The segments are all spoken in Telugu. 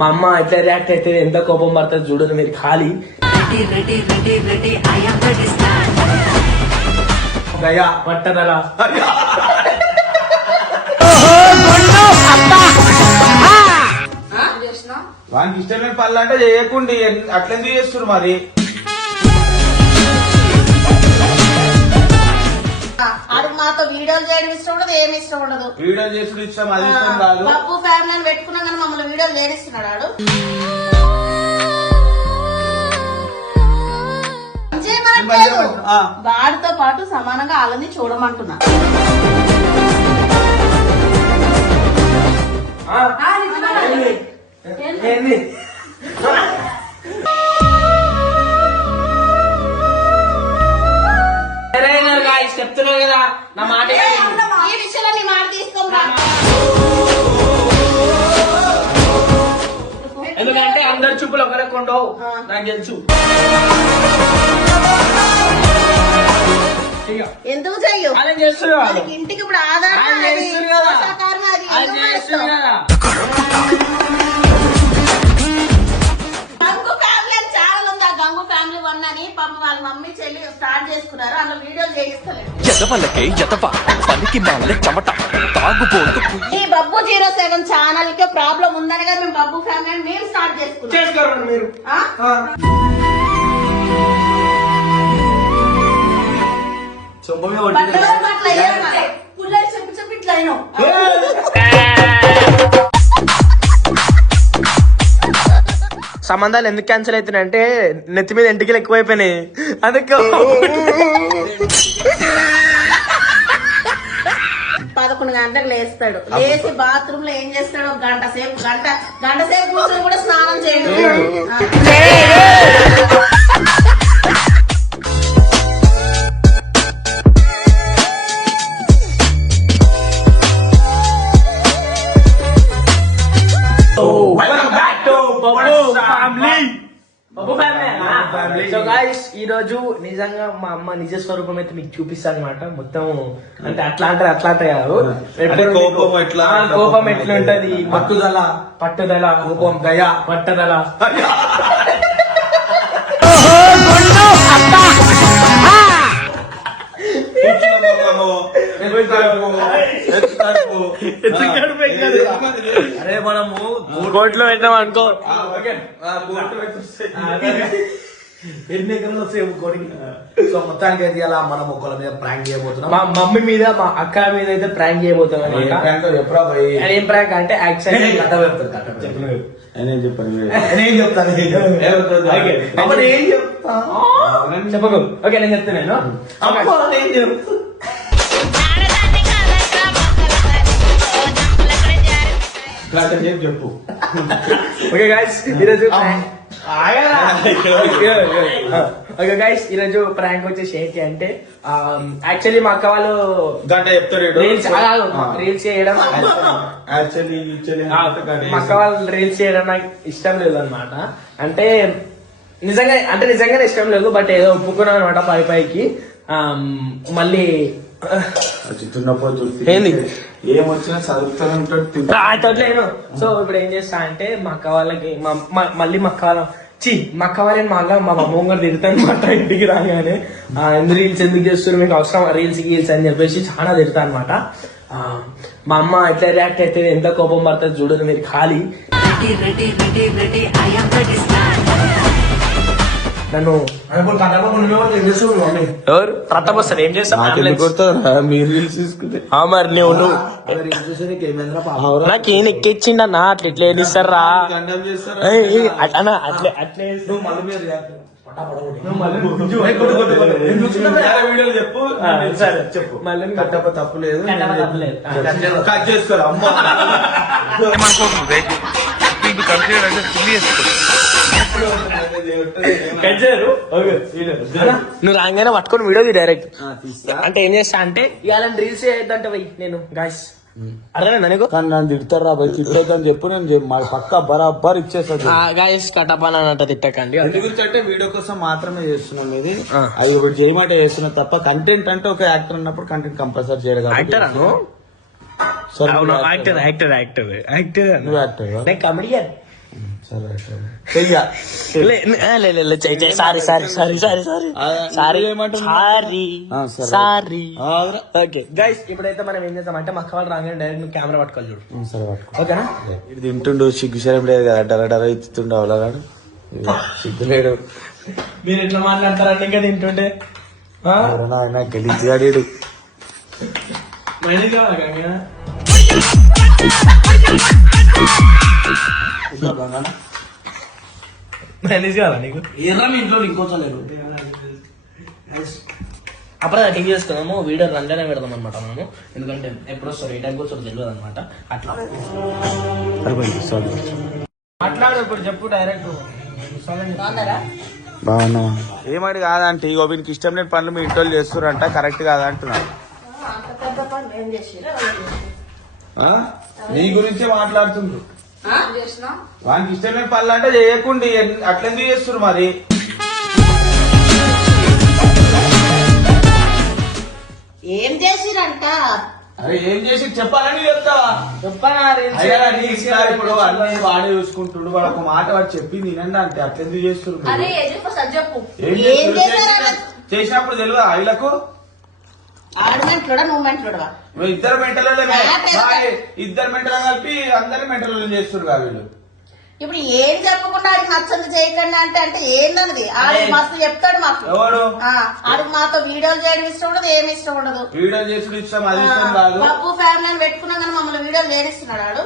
మా అమ్మ ఎట్లా రియాక్ట్ అయితే ఎంత కోపం పడుతుంది చూడదు మీరు ఖాళీ గయా పట్టదలా వానికి ఇష్టమైన పనులు అంటే చేయకుండా అట్లెందుకు చేస్తున్నారు మరి అది మాతో వీడియోలు చేయడం ఇష్టం ఉండదు, ఏమి ఇష్టం ఉండదు. వీడియోలు చేసుడు ఇష్టం, అది ఇష్టం కాదు. బాబు ఫ్యామిలీ అని పెట్టుకున్నాం కానీ మమ్మల్ని వీడియోలు చేస్తున్నాడు వాడు. వాడితో పాటు సమానంగా వాళ్ళని చూడమంటున్నా. చెప్తున్నావు కదా నా మాట ఈ విషయంలో నీ మాట తీసుకోమా. ఎందుకంటే అందరు చూపులు ఒకరికి ఉండవు, నాకు తెలుసు. ఎందుకు చెయ్యు అలా చేస్తున్నారు ఇంటికి ఇప్పుడు ఆధారం గంగు ఫ్యామిలీ అని ఛానల్ ఉంది. ఆ గంగు ఫ్యామిలీ 1 అని పాప వాళ్ళ మమ్మీ చెల్లి స్టార్ట్ చేసుకున్నారు. అందులో వీడియోలు చేయిస్తలేదు. ఈ బబ్బు 07 ఛానల్ కి ప్రాబ్లం ఉందని కదా మేము బబ్బు ఫ్యామిలీ అని మేము స్టార్ట్ చేసుకున్నాం. మీరు సంబంధాలు ఎందుకు క్యాన్సిల్ అవుతున్నాయంటే నెత్తి మీద ఎంటికలు ఎక్కువైపోయినాయి అందుకే. 11 గంటలకు లేస్తాడు. లేచి బాత్రూమ్ లో ఏం చేస్తాడు? గంట సేపు కూర్చొని కూడా స్నానం చేయడు. ఈ రోజు నిజంగా మా అమ్మ నిజ స్వరూపం అయితే మీకు చూపిస్తాను అనమాట. మొత్తం అంటే అట్లా కాదు, కోపం ఎట్లా ఉంటది, పట్టుదల కోపం గయా పట్టదల. అరే మనము కోర్టులో పెట్టాం అనుకో, ఎన్ని ఎకరాలు వస్తాయి కోడికి. సో మొత్తానికి అయితే అలా మనం ఒకళ్ళ మీద ప్రాంక్ చేయబోతున్నాం. మా మమ్మీ మీద, మా అక్క మీద అయితే ప్రాంక్ చేయబోతున్నాం. ఏం ప్రాంక్ అంటే యాక్చువల్లీ చెప్పకు. ఓకే నేను చెప్తాను. చెప్పు. ఓకే గైస్ ఈరోజు ఓకే గైస్ ఈరోజు ప్రాంక్ వచ్చేసి ఏంటి అంటే యాక్చువల్లీ మా అక్క వాళ్ళు రీల్స్ చేయడం, మా అక్క వాళ్ళు రీల్స్ చేయడం నాకు ఇష్టం లేదు అనమాట. అంటే నిజంగానే ఇష్టం లేదు, బట్ ఏదో ఒప్పుకున్నాను అనమాట పైకి. మళ్ళీ ఏంది ఏమొచ్చినా చదువుతానే ఉంటాడు. సో ఇప్పుడు ఏం చేస్తా అంటే మా అక్క వాళ్ళకి మళ్ళీ మా అక్క వాళ్ళని మళ్ళీ మా అమ్మ గారు తిడతాను అనమాట. ఇంటికి రాగానే ఎందుకు రీల్స్ ఎందుకు చేస్తున్నారు, మీకు అవసరం రీల్స్ అని చెప్పేసి చాలా తిడతా అనమాట. మా అమ్మ ఎట్లా రియాక్ట్ అయితే ఎంత కోపం పడుతుంది చూడదు మీరు ఖాళీ. నన్ను ఎవరు రట్టబోస్తారు ఏం చేస్తా మరి నాకేం ఎక్కిచ్చిండ అన్న అట్లా ఎట్లా ఏదిస్తారా అట్లే చెప్పు. మళ్ళీ తప్పు లేదు, కట్ చేసుకోరా అమ్మ. నువ్వు రాగానే పట్టుకొని వీడియో డైరెక్ట్ అంటే ఏం చేస్తా అంటే ఇవాళ రీల్స్ చేయొద్దంటే పోయి నేను గాయస్ అర్థమైందా నీకు? నన్ను తిడతారా పోయి తిట్టేద్దని చెప్పు, నేను పక్క బరాబర్ ఇచ్చేస్తాను. గాయస్ కటపాలని అన్నట్టు తిట్టకండి. ఎందుకంటే అంటే వీడియో కోసం మాత్రమే చేస్తున్నాం. ఇది అది ఒకటి చేయమంటే చేస్తున్నా తప్ప కంటెంట్ అంటే ఒక యాక్టర్ అన్నప్పుడు కంటెంట్ కంపల్సరీ చేయరు. యాక్టర్ నువ్వు యాక్టర్ కమెడియన్. ఓకే గైస్ ఇప్పుడైతే మనం ఏం చేద్దామంటే మా అక్క వాళ్ళు రాగానే డైరెక్ట్ నువ్వు కెమెరా పట్టుకోవాలి చూడు. సరే పట్టుకో. ఓకేనా? ఇది తింటుండు సిగ్గుశరం లేదు కదా, డర ఇస్తుండు అవలగాడు సిగ్గులేడు. మీరు ఎట్లా మాట్లాడతారండి ఇంకా తింటుంటే? ఆయన గెలిచిగాడు. మైనస్ కావాలా కాక? మైనస్ కావాలా నీకు? ఎర్ర మీ ఇంట్లో ఇంకోచలేదు. అప్పుడే టీవీ చేసుకున్నాము, వీడియో రంగానే పెడదాం అనమాట మనము. ఎందుకంటే ఎప్పుడు వస్తారు ఏ టైంకి వస్తారు తెలియదు అనమాట. అట్లా మాట్లాడు ఇప్పుడు, చెప్పు డైరెక్ట్. బాగున్నా ఏమని కాదంటే ఇగో వీనికి ఇష్టం లేని పనులు మీ ఇంట్లో చేస్తారంట, కరెక్ట్ కాదంటున్నాడు. నీ గురించే మాట్లాడుతుండ్రు. వానికి ఇష్టం లేని పనులు అంటే చేయకుండా అట్లెందుకు చేస్తున్నారు మరి? ఏం చేసిరంట? అరే ఏం చేసి చెప్పాలని చెప్తావా? ఇప్పుడు అన్ని వాడే చూసుకుంటుడు, వాడు ఒక మాట వాడు చెప్పింది వినండి అంటే అట్లెందుకు చేస్తున్నారు? ఏం చేసినప్పుడు తెలియదు ఆయనకు? ఆడు మెంట్లోడా నువ్వు మెంట్లోడా? ఇద్దరు మెంటలో ఇద్దరు మెంటలో కలిపి అందరి మెంటలో చేస్తున్నారు వీళ్ళు. ఇప్పుడు ఏం చెప్పకుండా ఆడికి నచ్చంది చేయకండి అంటే అంటే ఏందన్నది? ఆడు మస్తు చెప్తాడు మాకు. ఎవడు? ఆడికి మాతో వీడియోలు చేయడం ఇష్టం ఉండదు, ఏమి ఇష్టం ఉండదు. వీడియో చేసుడు ఇష్టం, అది ఇష్టం కాదు. పప్పు ఫ్యామిలీ పెట్టుకున్నా కానీ మమ్మల్ని వీడియోలు చేయనిస్తున్నాడు ఆడు.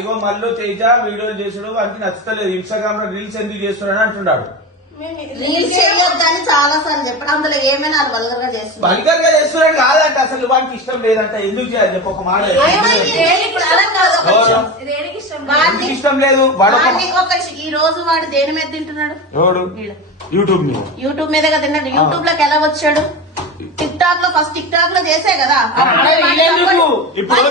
ఇగో మళ్ళీ తేజ వీడియోలు చేసుడు వానికి నచ్చలేదు, ఇన్స్టాగ్రామ్ లో రీల్స్ ఎందుకు చేస్తున్నాడు అంటున్నాడు. రీల్స్ చేయొద్దని చాలా సార్లు చెప్పాడు, అందులో ఏమైనా వల్గర్ గా చేస్తున్నాడు. వల్గర్ గా చేస్తున్నాడు కాదంట, అసలు వానికి ఇష్టం లేదంట. ఎందుకు చేయాలి చెప్పు ఒక మాట. ఇష్టం లేదు ఈ రోజు వాడు దేని మీద తింటున్నాడు? ఎవడు? యూట్యూబ్ మీద. యూట్యూబ్ మీద కదా తిన్నాడు. యూట్యూబ్ లోకి ఎలా వచ్చాడు? టిక్ టాక్ లో ఫస్ట్ టిక్ టాక్ లో చేసే కదా. ఇప్పుడు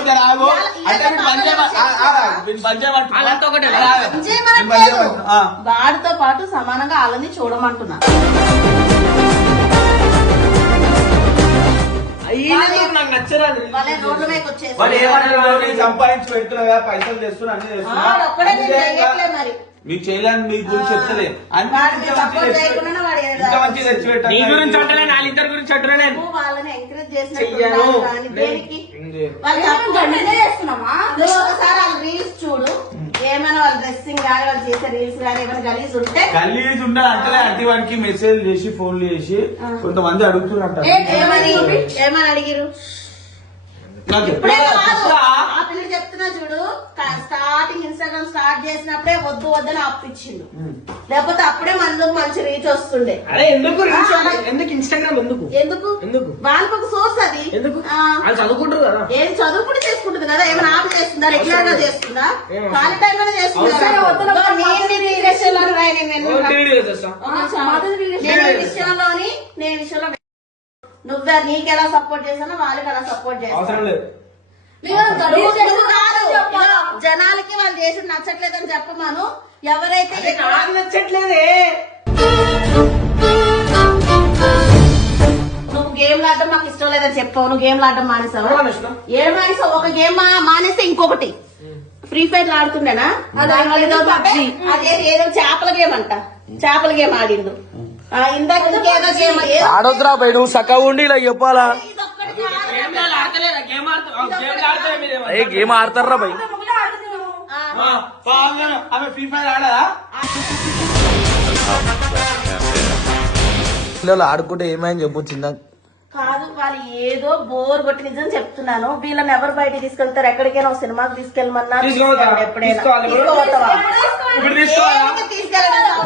వాడితో పాటు సమానంగా వాళ్ళని చూడమంటున్నా. నాకు నచ్చరాదు. వాళ్ళే రోడ్ల మీదకి వచ్చేసి సంపాదించి పెడుతున్నా, పైసలు చేస్తున్నా, అన్ని చేస్తున్నా. మరి మీకు చేయాలని మీ గురించి చెప్తలే ఇంకా మంచి తెచ్చి నీ గురించి అంటలే, వాళ్ళిద్దరి గురించి అంటలే. నేను వాళ్ళని ఎంకరేజ్ చేసినట్టు ఒకసారి వాళ్ళ రీల్స్ చూడు, ఏమైనా వాళ్ళ డ్రెస్సింగ్ కానీ వాళ్ళు చేసే రీల్స్ కానీ ఏమైనా గలీజ్ ఉంటే గలీజ్ ఉండాలి అంటలే. అంటే వాడికి మెసేజ్ చేసి ఫోన్లు చేసి కొంతమంది అడుగుతున్నట్ట. ఏమని అడిగిరు? ఆ పిల్ల చెప్తున్నా చూడు, స్టార్టింగ్ ఇన్స్టాగ్రామ్ స్టార్ట్ చేసినప్పుడే వద్దు వద్దని అప్పించిండు, లేకపోతే అప్పుడే మనలో మంచి రీచ్ వస్తుండే. ఎందుకు ఇన్స్టాగ్రామ్ ఎందుకు ఎందుకు ఎందుకు వాళ్ళకి ఒక సోర్స్ అది. ఎందుకు చదువుకుంటారు కదా, ఏం చదువుకుంటే చేసుకుంటుంది కదా. ఏమైనా ఆపు చేస్తుందా? రెగ్యులర్ గా చేస్తుందా? ఖాళీ టైం లోనే చేస్తుందా? నేను విషయంలో నువ్వే నీకెలా సపోర్ట్ చేసానో వాళ్ళకి అలా సపోర్ట్ చేస్తాను. జనాలకి వాళ్ళు చేసి నచ్చట్లేదని చెప్పమాను. ఎవరైతే నచ్చట్లేదే, నువ్వు గేమ్లు ఆడటం నాకు ఇష్టం లేదని చెప్పావు, నువ్వు గేమ్లు ఆడటం మానేసావు. ఏం మానేసావు? ఒక గేమ్ మానేస్తే ఇంకొకటి ఫ్రీ ఫైర్ ఆడుతుండేనా? అదే ఏదో చేపల గేమ్ అంట, చేపల గేమ్ ఆడిండు. ఇందాక ఇంకేదో గేమ్ ఆడొద్దురా బయట, నువ్వు చక్కగా ఉండి ఇలా చెప్పాలా? గేమ్ ఆడతారా బయట? ఆమె ఫ్రీ ఫైర్ ఆడదా? ఆడుకుంటే ఏమైంది చెప్పు చిన్న. కాదు, వాళ్ళు ఏదో బోర్ కొట్టి నిజం చెప్తున్నాను. వీళ్ళని ఎవరు బయట తీసుకెళ్తారు? ఎక్కడికైనా ఒక సినిమాకి తీసుకెళ్ళమన్నారు. ఎప్పుడైనా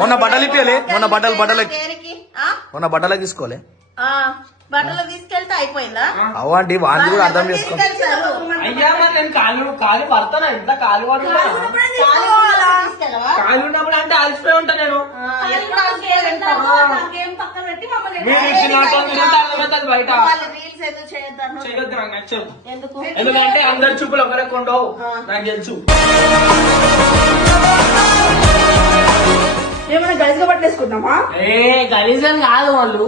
మొన్న బట్టలు ఇప్పలే, మొన్న బట్టలకి తీసుకోలే. బట్టలు తీసుకెళ్తే అయిపోయిందా? అవ్వండి వాళ్ళు కూడా అర్థం చేసుకోవాలి. కాలు ఉన్నప్పుడు అంటే అలసిపోయి ఉంటా నేను. బయట ఎందుకంటే అందరి చూపులు ఒకరే కొండవు, నాకు తెలుసు. ఏమైనా గలీజ్గా పట్టేసుకుంటామా? గలీజ్ అని కాదు, వాళ్ళు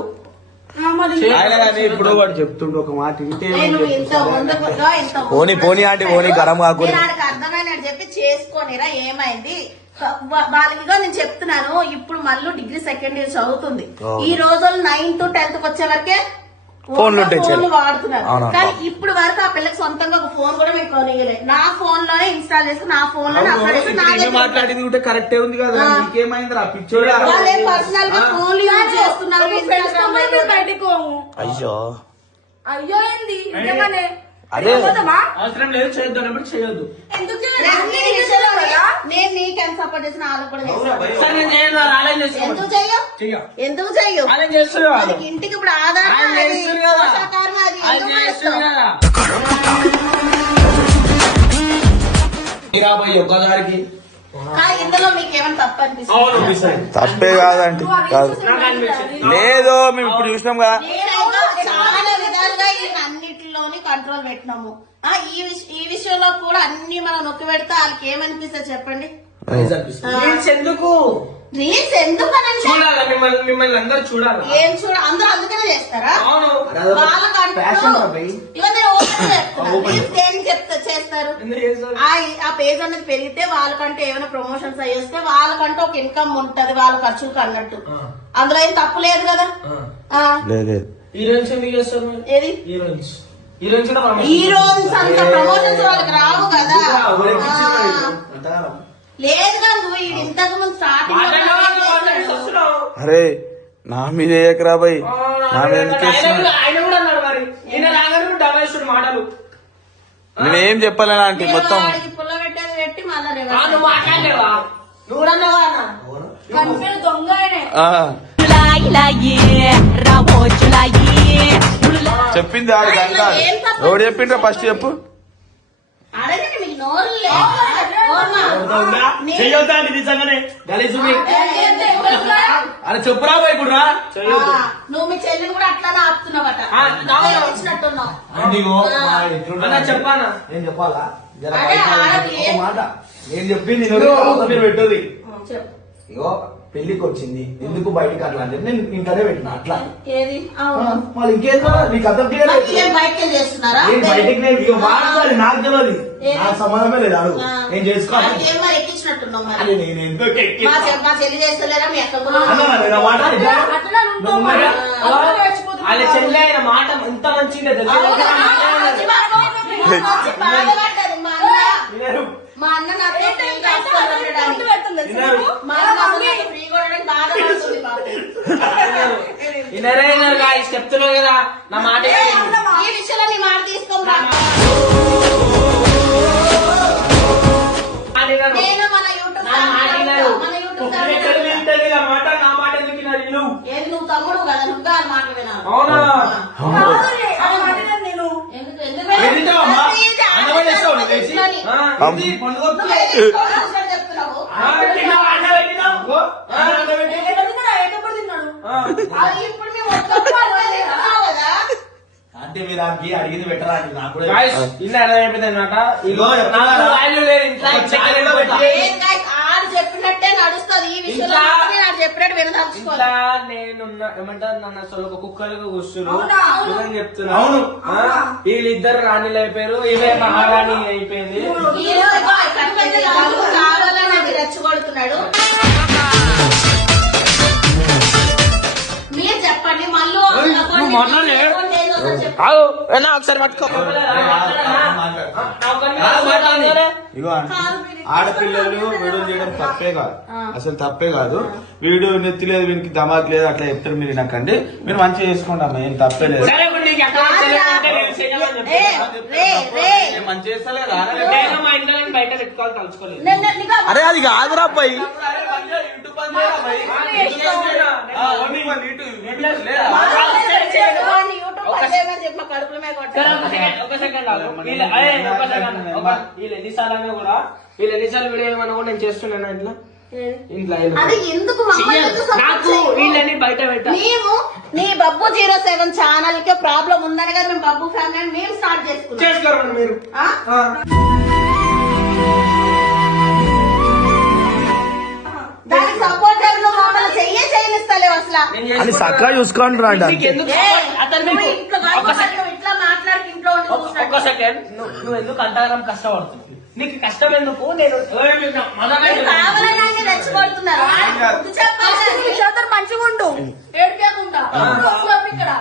ఆయన కానీ ఇప్పుడు వాడు చెప్తుండ్రు ఒక మాట వింటే నేను ఇంత ముందుగా ఇంత పోనీ ఆంటీ పోనీ గరం కాకూడదు. వాడికి అర్థమైనట్టు చెప్పి చేసుకోనిరా ఏమైంది వాళ్ళకి నేను చెప్తున్నాను. ఇప్పుడు మళ్ళీ డిగ్రీ సెకండ్ ఇయర్ చదువుతుంది. ఈ రోజులు 9th 10th వచ్చే వరకే ఫోన్లు ఉంటాయి, ఫోన్లు వాడుతున్నారు. అవునా. కానీ ఇప్పుడు వరకు ఆ పిల్లకి సొంతంగా ఒక ఫోన్ కూడా మేము కొనియలేదు. నా ఫోన్ లోనే ఇన్స్టాల్ చేసి నా ఫోన్ లోనే అప్లోడ్ చేసి నా దగ్గర మాట్లాడింది కూడా కరెక్టే ఉంది కదా, నీకేమైంది రా పిచ్చోడా? వాళ్ళే పర్సనల్ గా ఫోన్లు యూజ్ చేస్తున్నారు. అయ్యో అయ్యో ఏంది ఇంకేమనే అదే అవసరం లేదు, చేయొద్దు అన్నప్పుడు చేయొద్దు. ఎందుకు నేను నీకెంత సపోర్ట్ చేసిన వాళ్ళు కూడా చేస్తాను. సరే నేను చేయను, ఆలయం చేస్తాను. ఎందుకు చెయ్యు చెయ్య. ఎందుకు చెయ్యు ఆలయం చేస్తారు కదా. వాళ్ళకి ఇంటికి ఇప్పుడు ఆధార్ ఆయన అది, చేస్తారు కదా. పోషకాహారం అది ఆయన ఎందుకు చేస్తారు చేస్తావు? కదా. ఇక పోయి ఒక్కసారికి కానీ ఇందులో మీకు ఏమైనా తప్పు అనిపిస్తుంది? అవును అనిపిస్తుంది. తప్పే కాదంటే కాదు. నాకు అనిపించింది. లేదు మేము ఇప్పుడు చూసినాం కదా. నేనైతే చాలా విధాలుగా ఈ అన్నిటిలోని కంట్రోల్ పెట్టినాము. ఈ విషయంలో కూడా అన్ని మనం నొక్కి పెడితే వాళ్ళకి ఏమనిపిస్తుంది చెప్పండి? రీల్స్ ఎందుకు రీల్స్ ఎందుకు అని అంటే చూడాలా? మిమ్మల్ని అందరూ చూడాలా? ఏం చూడ అందరూ అందుకనే చేస్తారా? అవును. వాళ్ళకంటూ ఇవన్నీ ఓపెన్ చేస్తున్నారు. రీల్స్ ఏం చేస్తారు? ఎందుకు చేస్తారు? ఆ పేజ్ అనేది పెరిగితే వాళ్ళకంటే ఏమైనా ప్రమోషన్స్ అయ్యేస్తే వాళ్ళకంటే ఒక ఇన్కమ్ ఉంటది వాళ్ళ ఖర్చులకు అన్నట్టు. అందులో ఏం తప్పు లేదు కదా. లేదు హీరోయిన్స్ ఎందుకు చేస్తారు మరి? ఏది హీరోయిన్స్ హీరోయిన్స్ కూడా promotion హీరోయిన్స్ అంత ప్రమోషన్స్ వాళ్ళకి రావు కదా. లేదు కదా నువ్వు ఇంతకు ముందు స్టార్టింగ్ వస్తున్నావు. అరే నా మీద ఏకరా బాయ్, నా మీద ఎందుకు వేస్తున్నావు? ఆయన కూడా అన్నాడు మరి, ఈయన రాగానే కూడా డబ్బేస్తుడు మాటలు. నేనేం చెప్పలేనా ఆంటీ మొత్తం. పుల్ల పెట్టేది పెట్టి మళ్ళా నువ్వు మాట్లాడలేవా? నువ్వు కూడా అన్నావా అన్న? కనిపిన దొంగ ఆయనే. ఆ, చెప్పింది ఆడు దాని కాదు. ఎవడు చెప్పిండ్రా ఫస్ట్ చెప్పు. అడగండి మీకు నోరు లేదు. చెయ్యొద్దా అండి నిజంగానే గలీజు మీ. అరే చెప్పురా పోయి ఇప్పుడు రా. నువ్వు మీ చెల్లిని కూడా అట్లానే ఆపుతున్నావట. ఇచ్చినట్టున్నావు. అన్న చెప్పానా? నేను చెప్పాలా? జర అదే బయట ఆడది ఒక మాట నేను చెప్పింది మీరు పెట్టదు. చెప్పు. ఇగో పెళ్లికి వచ్చింది ఎందుకు బయటకు అట్లా అంటే నేను ఇంట్లోనే పెట్టిన అట్లా. ఏది అవును. మళ్ళీ ఇంకేదో నీకు అర్థం ఏం బయటకి వెళ్ళి చేస్తున్నారా? బయటకి నేను ఇక మాట్లాడాలి నాకు తెలియదు, నాకు సంబంధమే లేదు. అడుగు నేను చేసుకోవాలి. ఏం మరి ఎక్కించినట్టున్నావు మరి. అని నేను ఎందుకు ఎక్కి మా చెల్లి చేస్తలేరా మీ అక్క కూడా? అన్నానా నేను ఆ మాట? అట్లా ఉంటావు మరి. అందరూ నేర్చుకుంటున్నారు. వాళ్ళ చెల్లె ఆయన మాట ఇంత మంచిగా బాధపడ్డది మా అన్న. మా అన్న నాతో ఫ్రీ కొట్టు పెడుతుంది తెలుసా నీకు? మా అన్న నాతో ఫ్రీ కొట్టడానికి బాధపడుతుంది పాపం. చెప్తున్నావు కదా నా మాట. ఈ విషయంలో నీ మాట తీసుకోమా. నేను మన యూట్యూబ్ మాట నా మాట ఎందుకు వినాలి నువ్వు? ఏది నువ్వు తమ్ముడు కదా నువ్వు ఆ మాట వినాలి. అవునా? కాదులే, అలా మాట్లాడను నేను. ఎందుకు ఏంటమ్మా? అన్నమయ్య చేస్తావు నువ్వు లేచి? అమ్మ. చెప్తున్నావు. ఎక్కడ తిన్నాడు? ఇప్పుడు మేము ఒక్కరు కదా. అంటే మీరు అడిగింది పెట్టరా అంటే నాకు కూడా ఇల్లు అర్థమైపోయింది అనమాట. ఆడు చెప్పినట్టే నడుస్తుంది. ఈ విషయంలో ఆడు చెప్పినట్టు వినదలుచుకోవాలి. నేనున్నా ఏమంటారు నన్ను అసలు ఒక కుక్కలుగా కూర్చున్నాను అవునా? నిజం చెప్తున్నా. అవును. వీళ్ళిద్దరు రాణిలు అయిపోయారు, ఇవే మహారాణి అయిపోయింది. కావాలని అది రెచ్చగొడుతున్నాడు. మీరు చెప్పండి మళ్ళీ ఒకసారి పట్టుకో. ఇగో ఆడపిల్లలు వీడియో చేయడం తప్పే కాదు, అసలు తప్పే కాదు. వీడియో నెత్తి లేదు వీనికి దమాక్ లేదు అట్లా చెప్తారు మీరు నాకండి. మీరు మంచిగా చేసుకోండి అమ్మ, ఏం తప్పే లేదు. సరే ఇప్పుడు నీకు ఎక్కడ తెలియదంటే నేను చెయ్యమని చెప్తున్నా. ఏం మంచిగా చేస్తలేదా? నేను మా ఇంట్లో నేను బయట పెట్టుకోవాలి తలుచుకోలేదు. అరే అది కాదురా అబ్బాయి. కడుపుల మీద ఒక సెకండ్ ఆగు. వీళ్ళు ఎన్నిసార్లు కూడా వీళ్ళు ఎన్నిసార్లు వీడియో ఏమన్నా కూడా నేను చేస్తున్నాను ఇంట్లో ఇంట్లో అది ఎందుకు మమ్మల్ని ఎందుకు support నాకు చేయకు? వీళ్ళని బయట పెట్టా. మేము నీ బబ్బు 07 ఛానల్ కి ప్రాబ్లం ఉందని కదా మేము బబ్బు ఫ్యామిలీ మేము స్టార్ట్ చేసుకున్నాం. చేసుకోరండి మీరు. ఆ? దానికి సపోర్ట్ మమ్మల్ని చెయ్యి పనే చేయనిస్తలేవు అసలు. అని చక్కగా చూసుకోండి రాండి నీకు ఎందుకు ఏ, అతను నువ్వు నీకు- ఇంట్లో ఒక్క సెకండ్. నువ్వు ఇట్లా మాట్లాడి ఇంట్లో ఉండి చూస్తున్నాడు. ఒక్క సెకండ్ నువ్వు ఎందుకు అంతగానం కష్టపడుతుంది? నీకు కష్టం ఎందుకు? నేను మీరు కావాలని ఆయన రెచ్చగొడుతున్నారు. ముందు చెప్పాలి. వీళ్ళందరూ మంచిగా ఉండు ఏడిపోకుండా ఇక్కడ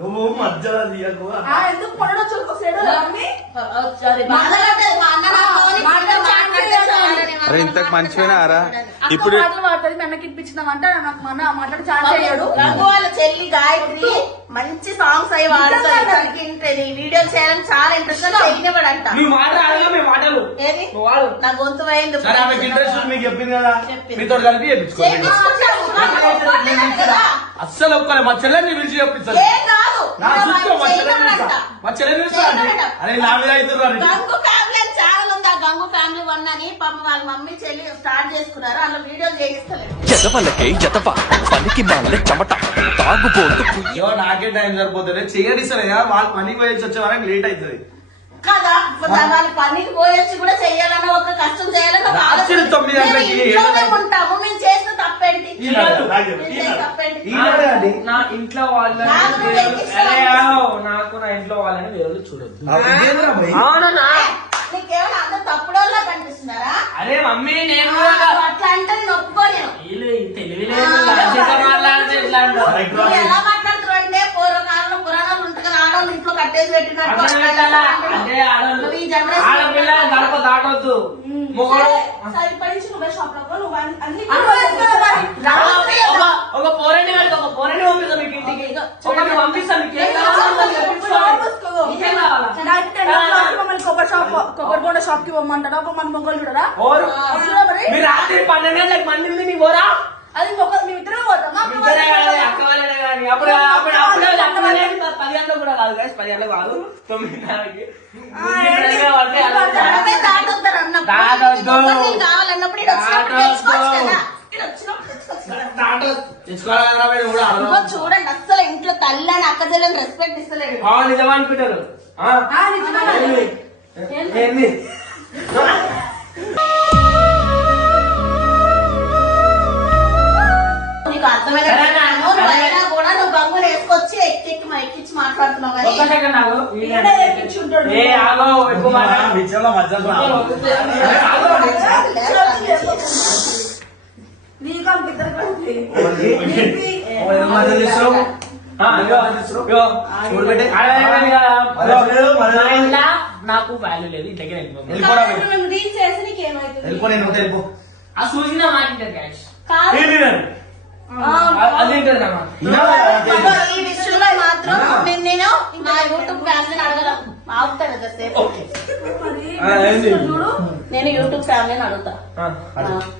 నువ్వు మధ్యలో తీయకు. ఎందుకు పడడం చూసుకోసాడు మాట్లాడలేదు, మా అన్న నా ఫోన్ ఇచ్చిండు, మాట్లాడలేదు. అరే ఇంతకు మంచిగానే ఆరా ఇప్పుడు ఇప్పుడు మాటలు మాట్లాడి నన్నకి ఇప్పించినామంటే నాకు మన మాట్లాడి ఛాన్స్ అయ్యాడు గంగు వాళ్ళ చెల్లి గాయత్రి మంచి సాంగ్స్ అవి వాడుతుంది. వీడియోలు చేయడం చాలా ఇంట్రెస్ట్ చేయనివ్వడంట. నువ్వు మాట రాదుగా మేము మాటలు ఏది నువ్వు వాడు. నా గొంతు పోయింది. సరే ఆమెకి ఇంట్రెస్ట్ ఉంది మీకు చెప్పింది కదా చెప్పింది. మీతో కలిపి చెప్పించుకోండి కదా. అస్సలు ఒక్కలే మా చెల్లెని పిలిచి చెప్పించాలి ఏం కాదు. నా చూసుకో మా చెల్లెని చేయనివ్వడంట. పిలుస్తా. మా చెల్లెని పిలుస్తా అండి. అరే నా మీద అవుతున్నారు గంగు ఫ్యామిలీ అని ఛానల్ ఉంది. ఆ గంగు ఫ్యామిలీ వన్ అని పాప వాళ్ళ మమ్మీ చెల్లి స్టార్ట్ చేసుకున్నారు. అందులో వీడియోలు చేయిస్తలేదు. ఎదవలకే ఎదవ పనికి మాల చెమట తాగుబోతు అయ్యో నాకే టైం సరిపోతుంది చేయడి సరే వాళ్ళు పనికి పోయేసి వచ్చే వరకు లేట్ అవుతుంది కదా వాళ్ళ పనికి పోయొచ్చి కూడా చెయ్యాలన్న ఒక కష్టం చేయాలన్న ఒక రాత్రి ఆలోచన. 9 గంటలకి మేము ఇంట్లోనే ఉంటాము. మేము చేసిన తప్పేంటి? ఈనాడు, మేము చేసిన తప్పేంటి? ఈనాడే అండి. నా ఇంట్లో వాళ్ళని నాకు నువ్వు వేరే- ఎక్కిస్తావా? అరే ఆగు, నాకు నా ఇంట్లో వాళ్ళని వేరే చూడొద్దు. అవునన్నా నీకేమైనా అందరు తప్పుడోళ్ళ కనిపిస్తున్నారా? అరే మమ్మీ నేను కూడా నువ్వు అట్లా అంటే నేను ఒప్పుకోలేను. వీళ్ళు తెలివి లేదు లాజిక్గా మాట్లాడితే ఇట్లా అంటారు. నువ్వు ఎలా మాట్లాడుతున్నావు అంటే పూర్వకాలంలో పురాణాలు ఉంటుంది కదా, ఆడవాళ్ళు ఇంట్లో కట్టేసి పెట్టినట్టు అర్థం పెట్టాలా? అంటే ఆడవాళ్ళు నువ్వు ఈ జనరేషన్ ఆడపిల్ల గడప దాటొద్దు. మొగడు ఇప్పటి నుంచి నువ్వే షాప్ లో నువ్వు అన్ని ఒక పోరని కనుక ఒక పోరని పంపిస్తా మీకు ఇంటికి ఒకటి పంపిస్తా మీకు ఏం కావాలో తెప్పించుకోండి. ఇంకేం కావాలా? మమ్మల్ని కొబ్బరి బోండ షాప్ కి పోమంటాడా మన మొగ్గలు చూడరా ఓరు. అవసరం మరి? మీరు రాత్రి 12 గంటలకు మంది ఉంది నీ పోరా అది మేమిద్దరం పోతామా ఇద్దరే కాదు, అక్క వాళ్ళనే కానీ అప్పుడే అక్క వాళ్ళే 10 గంటలకు కూడా కాదు guys, 10 గంటలకు కాదు 9:30కి. జనమే దాటొద్దారు అన్నప్పుడు దాటొద్దు. నీకు కావాలన్నప్పుడు ఈడు వచ్చినప్పుడు తెచ్చుకోవచ్చు కదా. ఈడు వచ్చినప్పుడు తెచ్చుకోవచ్చు కదా. తెచ్చుకోవాలన్నా మీరు కూడా ఇదిగో చూడండి అస్సలు ఇంట్లో తల్లి అని అక్క చెల్లెని రెస్పెక్ట్ ఇస్తలేడు. నిజం అనుకుంటారు. ఏంది నీకు అర్థమైన అయినా కూడా నువ్వు గంగులు వేసుకొచ్చి ఎక్కించి మాట్లాడుతున్నావు కానీ ఒక్క సెకండ్ ఆగు. ఈయనే ఎక్కించుంటాడు. ఏ ఆగో ఎక్కువ మాట. విషయంలో మధ్యలో నీకు ఇద్దరు కలిపి నాకు వాల్యూ లేదు ఇంట్లోకి వెళ్ళిపోరా మేము రీల్ చేసి నీకు ఏమైతుంది వెళ్ళిపో నేను ఉంటే వెళ్ళిపో ఆ సూచన మాట్లాడారు క్యాష్ కాదు. అది ఏంటది అమ్మా ఇదిగో ఈ విషయంలో మాత్రం నేను నా యూట్యూబ్ ఫ్యామిలీని అడగడం ఆగుతాను ఎంతసేపు. చూడు నేను యూట్యూబ్ ఫ్యామిలీని అడుగుతా.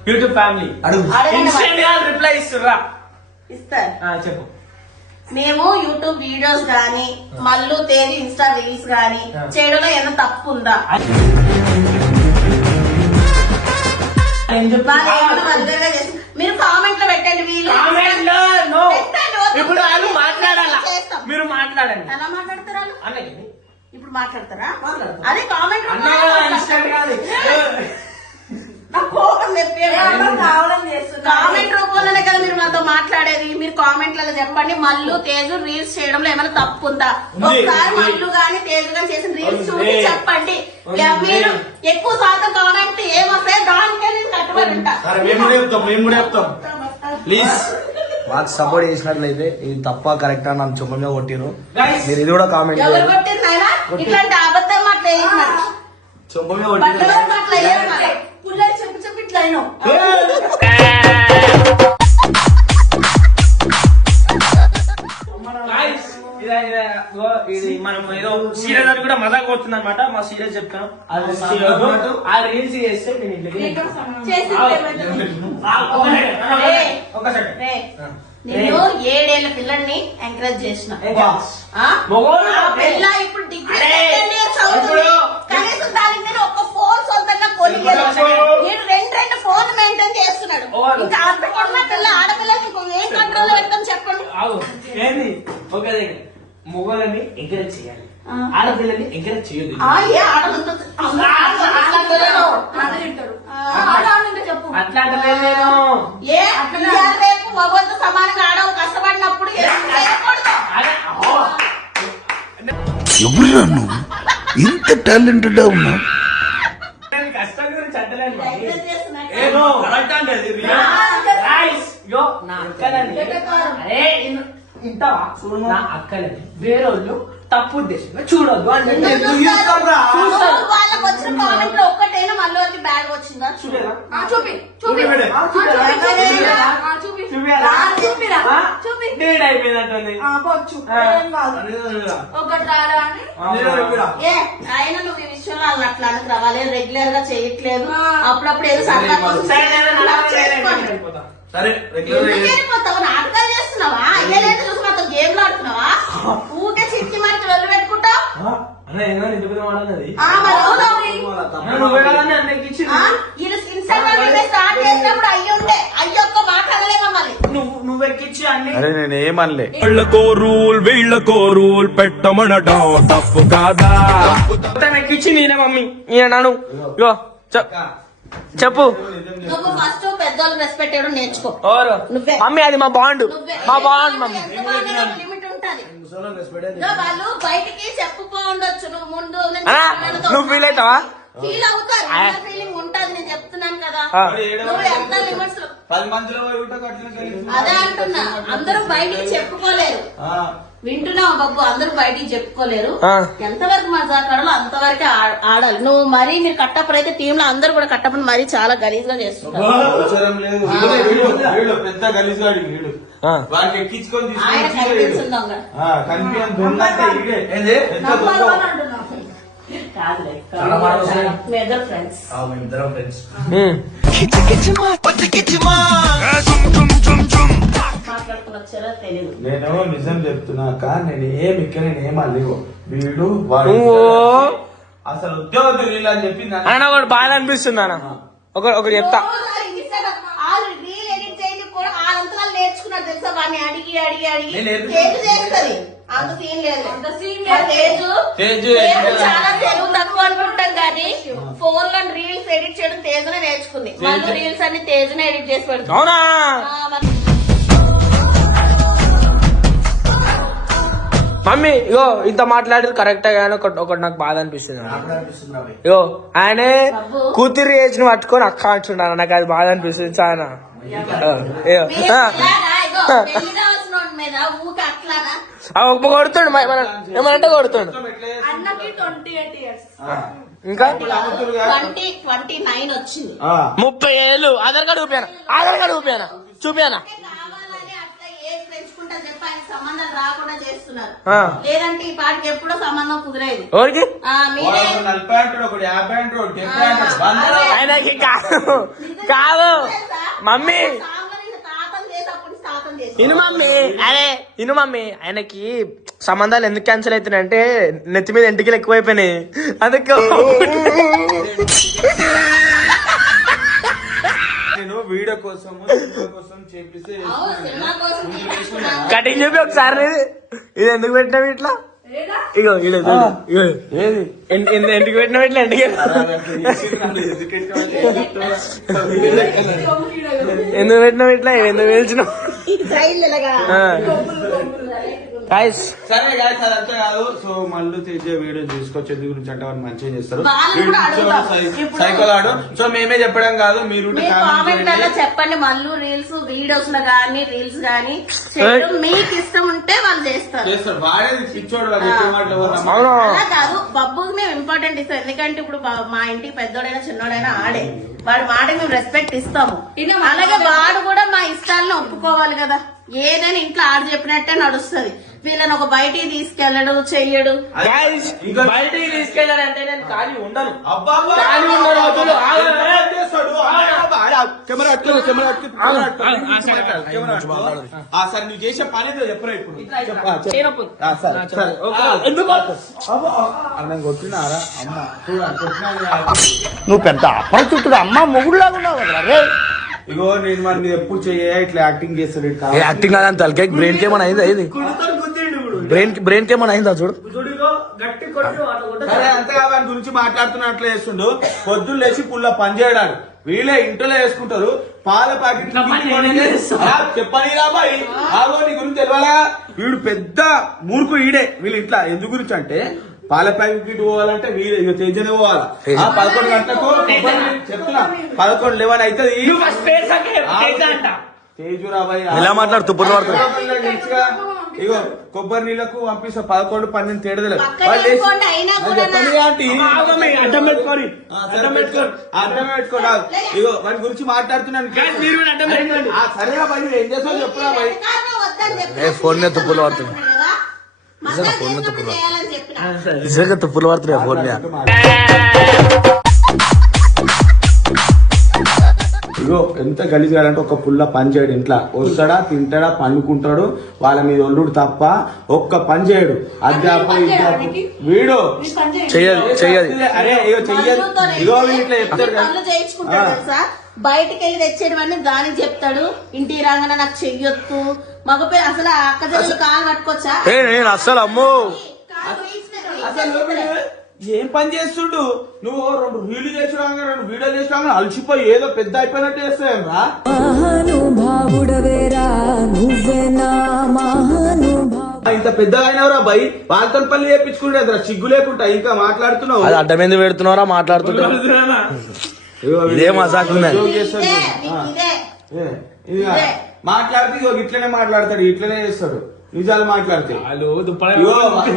యూట్యూబ్ ఫ్యామిలీ అడుగు అడగండి ఇన్స్టెంట్ గా రిప్లై ఇస్తుర్రా. ఇస్తారు. చెప్పు. మేము యూట్యూబ్ వీడియోస్ గానీ మల్లు తేదీ ఇన్స్టా రీల్స్ గానీ చేయడంలో ఏమైనా తప్పు ఉందా? వాళ్ళు ఏమైనా వల్గర్గా చేసి మీరు కామెంట్ లో పెట్టండి. వీళ్ళు Comment లో no. పెట్టండి, వద్దు. ఇప్పుడు వాళ్ళు మాట్లాడాలా చేస్తాం. మీరు మాట్లాడండి ఎలా మాట్లాడతారు వాళ్ళు? అన్నకి ఇప్పుడు మాట్లాడతారా? మాట్లాడతాం. అదే కామెంట్ అన్న ఇన్స్టెంట్ కాదు నాకు కోపం తెప్పియండి. కావాలని చేస్తున్నా కామెంట్ రూపంలోనే కదా మీరు నాతో మాట్లాడేది. మీరు కామెంట్లలో చెప్పండి మల్లు తేజు రీల్స్ చేయడంలో ఏమైనా తప్పు ఉందా? ఒకసారి మల్లు గాని తేజు గాని చేసిన రీల్స్ చూసి చెప్పండి. మీరు ఎక్కువ శాతం కామెంట్ ఏమొస్తాయి దానికే నేను కట్టుబడి ఉంటా. సరే మేము కూడా చెప్తాం మేము కూడా చెప్తాం ప్లీజ్ మాకు సపోర్ట్ చేసినట్లయితే ఇది తప్ప కరెక్ట్ అని నన్ను చుమ్మగా కొట్టిరు Guys. మీరు ఇది కూడా కామెంట్ ఎవరు చేయండి కొట్టింది నాయనా? ఇట్లాంటి అబద్ధం మాటలు వేయకు మరి. చుమ్మగా బట్టలు మాటలు వేయకు మరి. పుల్లలు చెప్పి ఇట్లా అయినావు Guys, ఇది మనం ఏదో సీరియస్ అని కూడా మజాక్ కొడుతుంది అనమాట. మా సీరియస్ చెప్తాను ఆ రీల్స్ చేస్తే నేను ఇంటికి చేసింది ఏమైతుంది? ఒక సెకండ్ రే, నేను 7 ఏళ్ల పిల్లల్ని ఎంకరేజ్ చేసిన. ఆ? మొగోడు ఆ పిల్ల ఇప్పుడు డిగ్రీ అరే, సెకండ్ ఇయర్ చదువుతుంది. ఇప్పుడు- కనీసం దానికి నేను ఒక ఫోన్ సొంతంగా కొనియలేదు. నేను 2 ఫోన్ మెయింటైన్ చేస్తున్నాడు. ఓ. ఇంకా అంతకన్నా పిల్ల ఆడపిల్లకి ఇంకో ఏం కంట్రోల్ పెడతాం చెప్పండి. ఆగు. ఏంది ఒక దగ్గర మొగోళ్ళని ఎంకరేజ్ చేయాలి, ఆ. ఆడపిల్లల్ని ఎంకరేజ్ చేయొద్దు. ఏ ఆడలంతా ఆడపిల్లలు. ఆడ తింటాడు ఆ. చెప్పు అట్లా అంటలేదు నేను. ఏ ఇవాళ రేపు మగవాళ్ళతో సమానం ఎవరురా నువ్వు ఇంత టాలెంటెడ్ ఉన్నావు? నేను కష్టం గురించి అంటలేను మమ్మీ. ఎంకరేజ్ చేస్తున్నట్టు. ఏదో కరెక్ట్ అంటే అది real. Guys, ఇగో నా అక్కలని అరే ఇంతవా నా అక్కలని వేరోళ్ళు తప్పు ఉద్దేశంగా చూడొద్దు అంటే ఎందుకు చూస్తారు? వాళ్ళకి వచ్చిన కామెంట్ లో ఒక్కటైనా మళ్ళీ వచ్చి బ్యాగ్ వచ్చిందా? చూడేనా? చూపి చూపి చూపి. చూపి చూపియాలా? చూపిరా ఆ? చూపి డేట్ అయిపోయినట్టుంది పోవచ్చు ఆ. ఏం కాదు ఒకటి రారా అని ఏ ఆయన నువ్వు ఈ విషయంలో వాళ్ళు అట్లా అనకు రావాలి రెగ్యులర్ గా చేయట్లేదు అప్పుడప్పుడు ఏదో సరదా కోసం సరే, నేను అలా సరే, చేసుకోండి. వెళ్ళిపోతా. సరే ఎందుకు వెళ్ళిపోతావు? నాటకాలు చేస్తున్నావా? అయ్యలేదు చూసి మాతో గేమ్లు ఆడుతున్నావా? ఊకే చిట్టి మరి వెళ్ళి పెట్టుకుంటావు. ఆ, అన్న ఏమో ఇంటికి వాడాలన్నది నువ్వే కదా అన్నకి ఇచ్చింది. ఇన్స్టాగ్రామ్ స్టార్ట్ చేసినప్పుడు అయ్యుండే అయ్యొక్క మాట్లాడలే మమ్మల్ని. నువ్వు ఎక్కించి అన్ని అరే నేను ఏమనలే. వీళ్ళకో రూల్ వీళ్ళకో రూల్ పెట్టమనడం తప్పు కాదా? మొత్తం ఎక్కించి నేనే మమ్మీ ఈయన నాను ఇగో చెప్పు నువ్వు ఫస్ట్ పెద్దోళ్ళు రెస్పెక్ట్ ఇవ్వడం నేర్చుకో. ఎవరు నువ్వే. మమ్మీ అది మా బాండ్ నువ్వే. మా బాండ్ మమ్మీ లిమిట్ ఉంటది. వాళ్ళు బయటికి చెప్పుకో ఉండొచ్చు నువ్వు ముందు అన్నా, నువ్వు feel అవుతావా? ఫీల్ అవుతారు ఫీలింగ్ ఉంటది నేను చెప్తున్నాను కదా. ఆ. నువ్వు ఎంత లిమిట్స్ 10 మందిలో పోయి ఉంటా అట్లా కలిసి. అదే అంటున్నా అందరూ బయటికి చెప్పుకోలేరు. ఆ, వింటున్నావు బాబు అందరూ బయటికి చెప్పుకోలేరు. ఆ. ఎంతవరకు మజాకాడలో అంతవరకే ఆడాలి. నువ్వు మరీ మీరు కట్టప్పుడు అయితే టీమ్ లో అందరూ కూడా కట్టప్పుడు మరీ చాలా గలీజ్ గా చేస్తున్నారు. అవసరం లేదు. వీడు పెద్ద గలీజుగాడు వీడు. ఆ. వాడిని ఎక్కించుకొని ఆయన తీసుకొని కనిపిస్తున్నాం కనిపించని దొంగ అంటే ఇదే. పెద్ద దొంగ. కాదులే చాలా బాగా వస్తాయి. మీ ఇద్దరు ఫ్రెండ్స్. మాట్లాడుకుని వచ్చారో తెలియదు. నేను నిజం చెప్తున్నా కానీ నేను ఏం అల్లిగో వీడు వాడు నువ్వు అసలు ఉద్యోగం అని చెప్పి అన్న ఒకటి బాగా అనిపిస్తుంది అన్న ఒకటి చెప్తా రీల్ ఎడిట్ చేయడం కూడా వాళ్ళంతా నేర్చుకున్నారు తెలుసా. వాడిని అడిగి అడిగి అడిగి నేను నేర్చుకున్నా. తేజు చేస్తుంది. అంత సీన్ లేదు. తేజు తేజు తేజు చాలా తెలుగు తక్కువ అనుకుంటాం కానీ ఫోన్ లో రీల్స్ ఎడిట్ చేయడం తేజునే నేర్చుకుంది. మళ్ళీ రీల్స్ అన్ని తేజునే ఎడిట్ చేసి పెడుతుంది. అవునా మమ్మీ ఇగో ఇంత మాట్లాడేది కరెక్ట్ కానీ ఒకటి నాకు బాధ అనిపిస్తుంది ఇగో ఆయనే కూతురు ఏజ్ని పట్టుకొని అక్క అంటున్నాను నాకు అది బాధ అనిపిస్తుంది చాలా కొడుతుండు ఏమనంటే కొడుతుండు అన్నకి 28 years ఇంకా 29 వచ్చింది. 30 ఏళ్ళు ఆధార్ కార్డు చూపానా కావాలని అట్లా ఏజ్ పెంచుకుంటా చెప్పి ఆయన సంబంధాలు రాకుండా చేస్తున్నారు. ఆ. లేదంటే ఈ పాటికి ఎప్పుడో సంబంధం కుదిరేది. ఎవరికి మీరే 40 అంటాడు, ఒకడు 50 అంటాడు, ఒకడు 70 అంటాడు. 100. ఆయనకి కాదు మమ్మీ తాతం చేసేప్పుడు తాతం చేసి ఇను మమ్మీ ఆయనకి సంబంధాలు ఎందుకు క్యాన్సిల్ అవుతున్నాయంటే నెత్తి మీద ఎంటికలు ఎక్కువైపోయినాయి అందుకే నేను వీడియో కోసం చేపిస్తే సినిమా కోసం తీసుకున్నాను. కటింగ్ చెప్పి ఒకసారి ఇది ఎందుకు పెట్టినావు ఇట్లా ఇగో ఏది ఎందుకు పెట్టినావు ఇట్లా ఎందుకు పెట్టినావు ఇట్లా ఎందుకు పిలిచినావు స్టైల్ ఇలాగా. సరే గాయస్ అదంతా కాదు. సో మళ్ళీ తెచ్చే వీడియో తీసుకొచ్చి ఎందుకు గురించి అంటే వాళ్ళు మంచిగా చేస్తారు. వాళ్ళని కూడా అడుగుదాం. ఇప్పుడు సైకిల్ ఆడు. సో మేమే చెప్పడం కాదు, మీరు మీ కామెంట్ లో చెప్పండి. మళ్ళీ రీల్స్ వీడియోస్ లో గానీ రీల్స్ గానీ చేయడం మీకు ఇష్టం ఉంటే వాళ్ళు చేస్తారు. చేస్తారు. వాడేది పిచ్చోడు వాడు చెప్పే మాటలు ఎవరు నమ్మరు. అవును అలా కాదు బబ్బుకి మేము ఇంపార్టెంట్ ఇస్తాం. ఎందుకంటే ఇప్పుడు మా ఇంటికి పెద్దోడైనా చిన్నోడైనా ఆడే వాడి మాటకి మేము రెస్పెక్ట్ ఇస్తాము. అలాగే వాడు కూడా మా ఇష్టాలను ఒప్పుకోవాలి కదా. ఏదైనా ఇంట్లో ఆడు చెప్పినట్టే నడుస్తుంది. వీళ్ళని ఒక బయటికి తీసుకెళ్ళడు చెయ్యడు. బయటికి తీసుకెళ్ళాడంటే నేను ఖాళీ ఉండను అబ్బాబ్బా. ఖాళీ ఉన్న రోజులు ఏం చేస్తాడు? కెమెరా అట్లా, కెమెరా అట్లా, కెమెరా అట్లా, కెమెరా అట్లా. సరే నువ్వు చేసే పని ఏదో చెప్పరా ఇప్పుడు. నేను కొట్టినారా అమ్మ కొట్టినా. నువ్వు పెద్ద అపరిచితుడు అమ్మ మొగుడులాగా ఉన్నావు కదా రే. ఇగో నేను మరి మీరు ఎప్పుడు చెయ్య ఇట్లా యాక్టింగ్ చేస్తాడు ఇట్లా. యాక్టింగ్ కాదని తలకే బ్రెయిన్ కి ఏమైనా అయిందా ఇది బ్రెయిన్ కి ఏమైనా అయిందా చూడు. గట్టి కొట్టి సరే అంతేగా వాడి గురించి మాట్లాడుతున్నట్లు చేస్తుండు. పొద్దున్న లేచి పుల్ల పని చేయడాడు. వీళ్ళే ఇంట్లో వేసుకుంటారు పాల ప్యాకెట్. చెప్పని రాబాయి ఆగో నీ గురించి తెలియాలా. వీడు పెద్ద మూర్ఖు ఈడే వీళ్ళ ఇంట్లో. ఎందుకు గురించి అంటే పాల ప్యాకెట్ పోవాలంటే వీడు ఇక తేజనే పోవాలా 11 గంటలకు చెప్తున్నా 11 అవుతుంది నువ్వు ఫస్ట్ పేరు సంఖ్య చెప్పు, తేజ అంట. తేజురా భయ్ ఎలా మాట్లాడు తుప్పులు పడుతుంది ఇగో కొబ్బరి నీళ్ళకు పంపిస్తా 11, 12 తేడదలేదు పక్కన వేసుకోండి, అయినా కూడా ఆగమే, అడ్డం పెట్టుకోరి. అర్థం పెట్టుకోడా ఇగో వాటి గురించి మాట్లాడుతున్నాను Guys, మీరు కూడా అడ్డం పెట్టుకోండి. సరేగా భయ్ నువ్వు ఏం చేస్తావు చెప్పురా భయ్ ఫోన్ మీద తుప్పులు పడుతుంది నిజంగా ఫోన్ మీద తుప్పులు నిజంగా తుప్పులు పడుతున్నాయి ఫోన్ మీద ఇగో ఎంత గలీజ్ అంటే ఒక పుల్ల పని చేయడు ఇంట్లో వస్తాడా తింటాడా పండుకుంటాడు వాళ్ళ మీద ఒల్లుడు తప్ప ఒక్క పని చేయడు అధ్యాపకుడు వీడు చెయ్యది అరే ఇగో చెయ్యదు ఇగో వీళ్ళు ఇట్లా చెప్తారు కదా. పనులు చేయించుకుంటాడు తెలుసా, బయటికి వెళ్ళి తెచ్చేటివన్నీ దానికి చెప్తాడు. ఇంటికి రాగానే నాకు చెయ్యొద్దు మగ అసలు అక్క చెల్లెలు కాలు పట్టుకోవచ్చా? నేను అస్సలు అమ్మో అసలు వీడు ఏం పని చేస్తుండు నువ్వు 2 రీలు చేసి రాగా 2 వీడియోలు చేసి రాగా అలసిపోయి ఏదో పెద్ద అయిపోయినట్టు చేస్తాం రా ఇంత పెద్దగా అయినవరా భయ్ వాళ్ళతో పని చేయించుకుంటే సిగ్గు లేకుండా ఇంకా మాట్లాడుతున్నావు అది అడ్డమైంది పెడుతున్నారా మాట్లాడుతున్నావు ఇదే మజాకు ఇదే, నీకు ఇదే. మాట్లాడితే ఇగో ఇట్లనే మాట్లాడతాడు ఇట్లనే చేస్తాడు నిజాలు మాట్లాడితే వాళ్ళు దుప్పటి ఇగో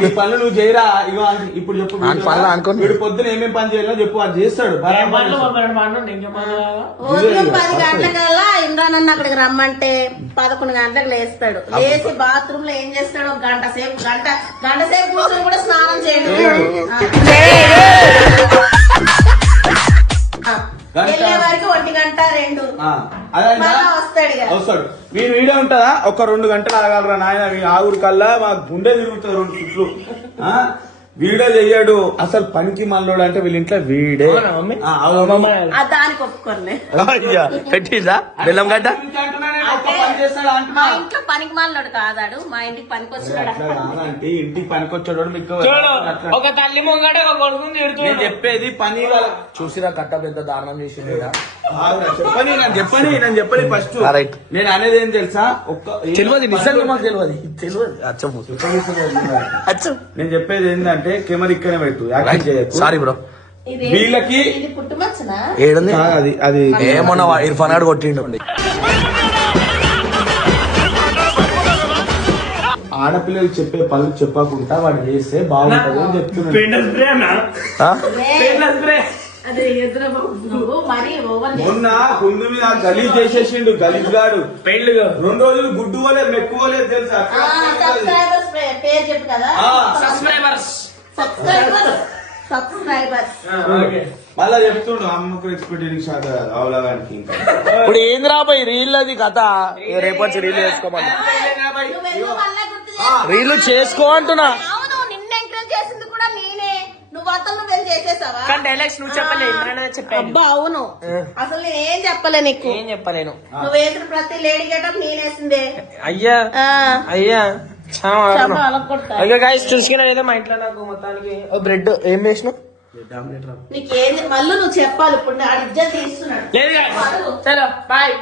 ఈ పనులు నువ్వు చేయరా ఇగో ఇప్పుడు చెప్పు ఆ పనులు అనుకోని. వీడు పొద్దున ఏమేం పని చేయాలో చెప్పు అది చేస్తాడు ఏం పనులు, 12 పనులు, ఇంకేం పనులు కావాలా? ఉదయం 10 గంటలకల్లా ఇమ్రాన్ అన్న అక్కడికి రమ్మంటే 11 గంటలకు లేస్తాడు. లేచి బాత్రూమ్ లో ఏం చేస్తాడు, ఒక గంట సేపు కూర్చొని కూడా స్నానం చేయడు. వెళ్ళే వరకు 1 గంట 2 మళ్ళా వస్తాడు ఇక. వస్తాడు వీడు వీడే ఉంటదా ఒక 2 గంటలు ఆగలరా నాయన ఆ ఊరి కల్లా మా గుండె తిరుగుతుంది 2 చుట్లు వీడే చెయ్యాడు అసలు పనికి మల్లోడు అంటే వీళ్ళ ఇంట్లో వీడే అవునా మమ్మీ? ఆ, అవును. మమ్మ. దానికి ఒప్పుకోలే. అయ్యా పెట్టిందా బెల్లం గడ్డ అంటున్నా నేను, ఒక్క పని చేస్తాడా మా అంటున్నా ఇంట్లో పనికి మాలినాడు కాదాడు, మా ఇంటికి పనికి వచ్చినాడు. అట్లా కాదంటే ఇంటికి పనికొచ్చాడు మీకు చూడు, అట్లా. ఒక తల్లి ముంగట ఒక కొడుకుని నేను తిడుతున్నాడు. చెప్పేది పని వాళ్ళ చూసిరా కట్ట పెద్ద దారుణం చేసిండు ఈడ. నేను చెప్పని ఫస్ట్ Right. నేను అనేది ఏం తెలుసా ఒక్క తెలియదు నిజంగా మాకు తెలియదు అచ్చము అచ్చం నేను చెప్పేది ఏంటంటే కెమెరా ఇక్కడనే పెట్టు యాక్టింగ్ చేయకు సారీ బ్రో ఇది వీళ్ళకి ఇది పుట్టుమచ్చనా? ఏడుంది అది అది ఏమన్నా ఇర్ఫాన్ గాడు కొట్టిండు ఆడపిల్లలు చెప్పే పనులు చెప్పకుండా వాడు చేస్తే బాగుంటది అని చెప్తున్నాను పెయింటర్ స్ప్రే అన్నా, ఆ? Painter spray. అదే ఎదురు నువ్వు మరి ఓవర్ మొన్న గుండు మీద గలీజ్ చేసేసిండు గలీజ్ గాడు పెయింట్లు 2 రోజులు గుడ్డు పోలేదు మెక్కుకోలేదు తెలుసా సబ్స్క్రైబర్స్ పేరు చెప్పు కదా. సబ్స్క్రైబర్స్. సబ్స్క్రైబర్స్ మళ్ళా చెప్తుండు అమ్మకు ఎక్స్పెక్టేషన్ షాట్ అవలాగానికి ఇంకా ఇప్పుడు ఏంది రాబాయ్ రీల్ అది కథ రేపటి రీల్ చేసుకోమని నువ్వెందుకు మళ్ళా గుర్తు చేస్తున్నావు? రీల్ చేసుకో అంటున్నా అవును, నిన్న ఎంకరేజ్ చేసింది కూడా నేనే. నువ్వు అతను నువ్వేం చేసేసావా? కానీ డైలాగ్స్ నువ్వు చెప్పలే, ఇమ్రాన్ చెప్పాడు. అబ్బా అవును, అసలు నేనేం చెప్పలే నీకు. ఏం చెప్పలేను. నువ్వు వేసిన ప్రతి లేడీ గెటప్ నేనేసిందే. అయ్యా అయ్యా చెప్ప అలగొడతా. ఓకే గైస్, చూసుకున్నా మా ఇంట్లో నాకు మొత్తానికి బ్రెడ్ ఏం వేసినావు నీకేం మళ్ళీ నువ్వు చెప్పాలి. ఇప్పుడు నా ఇజ్జత్ తీస్తున్నాడు. లేదు చలో బాయ్.